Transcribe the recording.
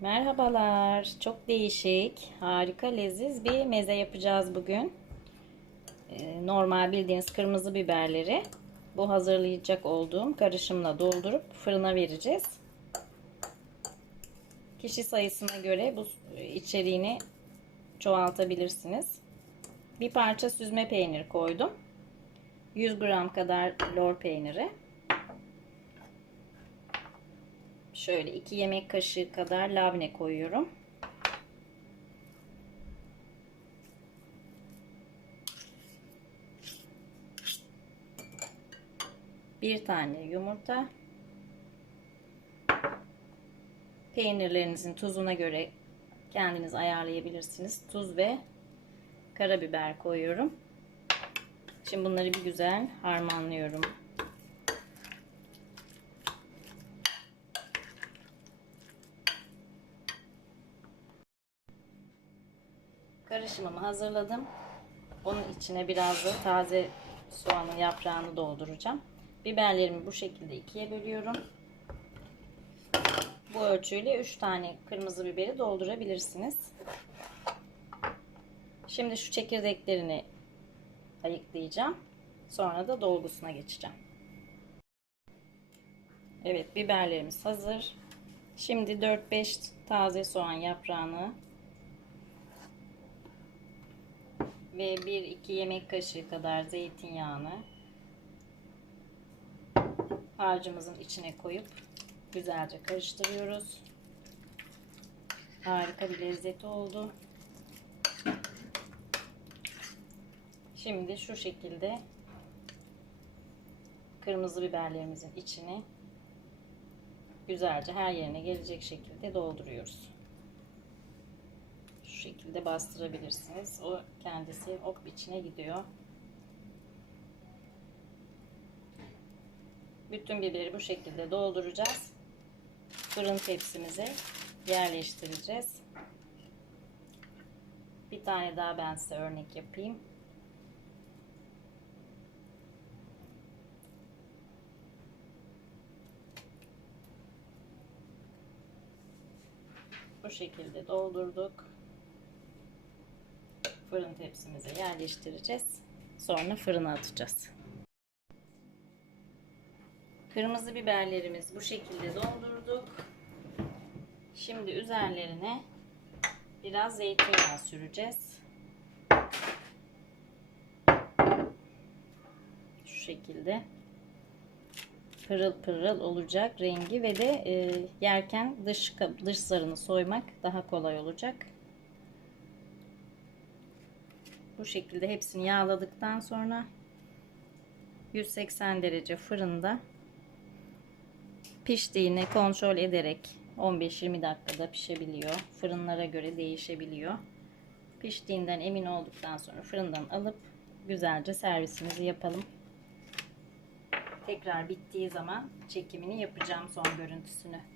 Merhabalar. Çok değişik, harika, leziz bir meze yapacağız bugün. Ee, Normal bildiğiniz kırmızı biberleri bu hazırlayacak olduğum karışımla doldurup fırına vereceğiz. Kişi sayısına göre bu içeriğini çoğaltabilirsiniz. Bir parça süzme peynir koydum. 100 gram kadar lor peyniri. Şöyle 2 yemek kaşığı kadar labne koyuyorum. Bir tane yumurta. Peynirlerinizin tuzuna göre kendiniz ayarlayabilirsiniz. Tuz ve karabiber koyuyorum. Şimdi bunları bir güzel harmanlıyorum. Karışımımı hazırladım. Onun içine biraz da taze soğanın yaprağını dolduracağım. Biberlerimi bu şekilde ikiye bölüyorum. Bu ölçüyle 3 tane kırmızı biberi doldurabilirsiniz. Şimdi şu çekirdeklerini ayıklayacağım. Sonra da dolgusuna geçeceğim. Evet biberlerimiz hazır. Şimdi 4-5 taze soğan yaprağını ve 1-2 yemek kaşığı kadar zeytinyağını harcımızın içine koyup güzelce karıştırıyoruz. Harika bir lezzeti oldu. Şimdi şu şekilde kırmızı biberlerimizin içine güzelce her yerine gelecek şekilde dolduruyoruz. Şekilde bastırabilirsiniz. O kendisi hop içine gidiyor. Bütün biberi bu şekilde dolduracağız. Fırın tepsimize yerleştireceğiz. Bir tane daha ben size örnek yapayım. Bu şekilde doldurduk. Fırın tepsimize yerleştireceğiz. Sonra fırına atacağız. Kırmızı biberlerimiz bu şekilde doldurduk. Şimdi üzerlerine biraz zeytinyağı süreceğiz. Şu şekilde pırıl pırıl olacak rengi ve de e, yerken dış dış zarını soymak daha kolay olacak. Bu şekilde hepsini yağladıktan sonra 180 derece fırında piştiğini kontrol ederek 15-20 dakikada pişebiliyor. Fırınlara göre değişebiliyor. Piştiğinden emin olduktan sonra fırından alıp güzelce servisimizi yapalım. Tekrar bittiği zaman çekimini yapacağım son görüntüsünü.